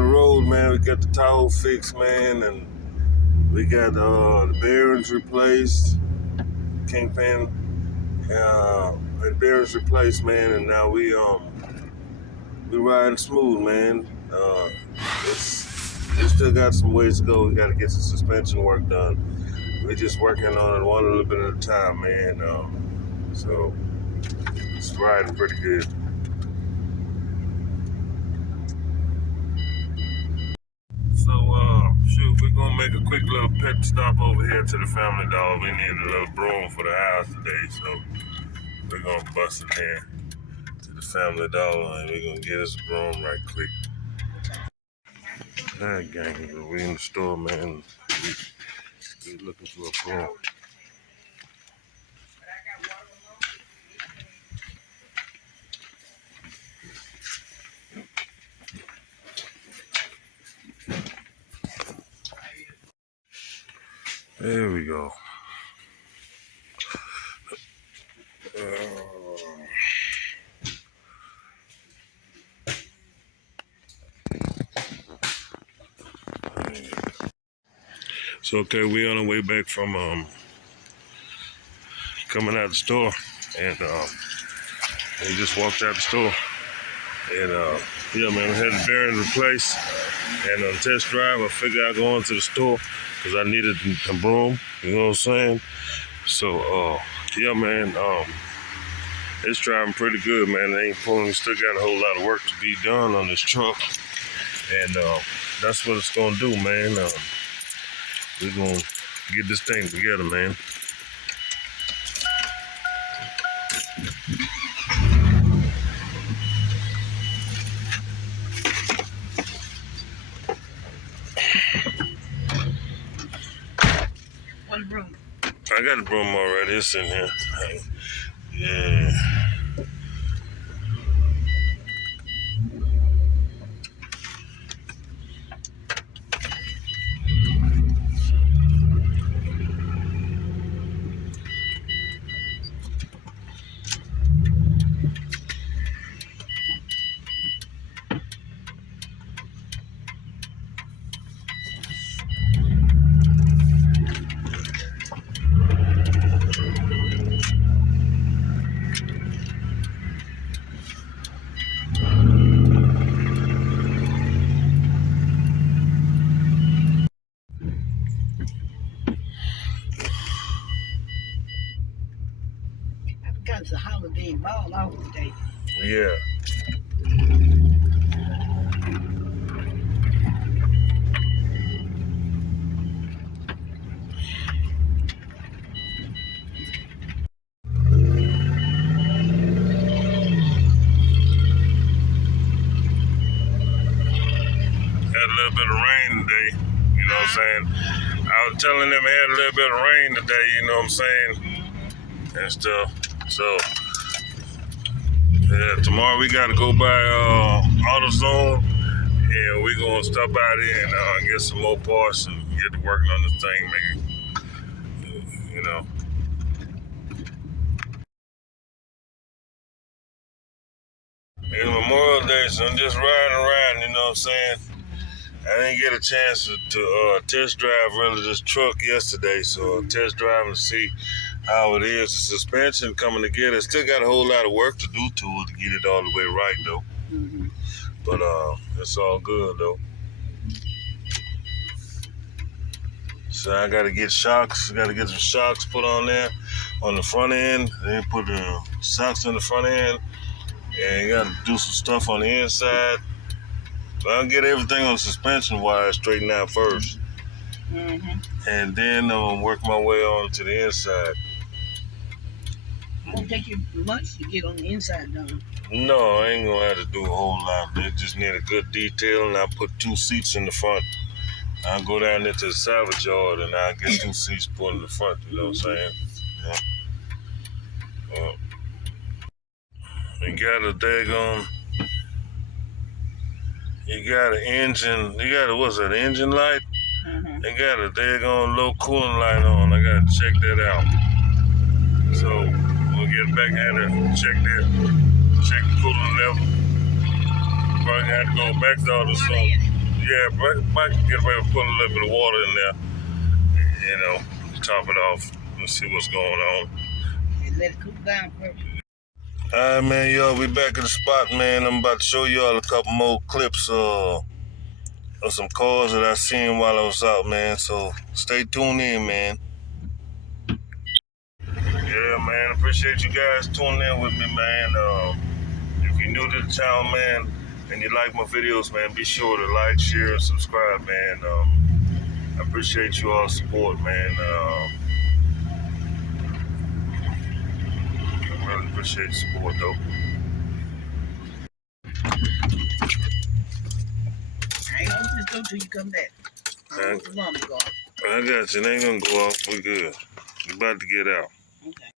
the road, man. We got the Tahoe fixed, man, and we got the bearings replaced, kingpin, and bearings replaced, man. And now we riding smooth, man. We still got some ways to go. We got to get some suspension work done. We're just working on it one little bit at a time, man. So it's riding pretty good. So, shoot, we're gonna make a quick little pit stop over here to the Family Dollar. We need a little broom for the house today, so we're gonna bust in here to the Family Dollar and we're gonna get us a broom right quick. Alright, gang, we in the store, man. We looking for a broom. There we go. So okay, we on our way back from coming out the store, and we just walked out the store, and yeah, man, we had the bearing replaced, and on test drive, I figured I'd go into the store because I needed a broom. You know what I'm saying? So yeah, man, it's driving pretty good, man. It ain't pulling. We still got a whole lot of work to be done on this truck, and that's what it's gonna do, man. We're gonna get this thing together, man. One broom. I got a broom already. It's in here. Yeah. It's a holiday ball off today. Yeah. Had a little bit of rain today, you know what I'm saying? I was telling them it had a little bit of rain today, you know what I'm saying? And stuff. So, yeah, tomorrow we got to go by AutoZone, and we're going to stop out here and get some more parts and get to working on this thing, maybe, you know. It's Memorial Day, so I'm just riding around, you know what I'm saying? I didn't get a chance to test drive really this truck yesterday, so test drive and see how it is. The suspension coming together. Still got a whole lot of work to do to it to get it all the way right, though. Mm-hmm. But it's all good, though. So I got to get shocks. Got to get some shocks put on there on the front end. Then put the shocks on the front end. And you got to do some stuff on the inside. But I'll get everything on the suspension wire straightened out first. Mm-hmm. And then I'm going to work my way on to the inside. It won't take you much to get on the inside done. No, I ain't going to have to do a whole lot. They just need a good detail, and I'll put 2 seats in the front. I'll go down there to the salvage yard, and I'll get 2 seats put in the front, you know what I'm saying? Yeah. You got a daggone... You got an engine, what's that, engine light? Mm-hmm. They got a daggone low cooling light on. I gotta check that out. So we'll get back in there, check the cooling level. Probably have to go back to AutoZone. Yeah, but might get ready to put a little bit of water in there. You know, top it off. Let's see what's going on. And let it cool down first. Alright, man, y'all, we back at the spot, man. I'm about to show y'all a couple more clips of some cars that I seen while I was out, man. So stay tuned in, man. Yeah, man, appreciate you guys tuning in with me, man. If you're new to the channel, man, and you like my videos, man, be sure to like, share, and subscribe, man. I appreciate you all's support, man. I really appreciate the support, though. I ain't open this door till you come back. I don't want the alarm to go off. I got you. It ain't gonna go off. We good. We about to get out. Okay.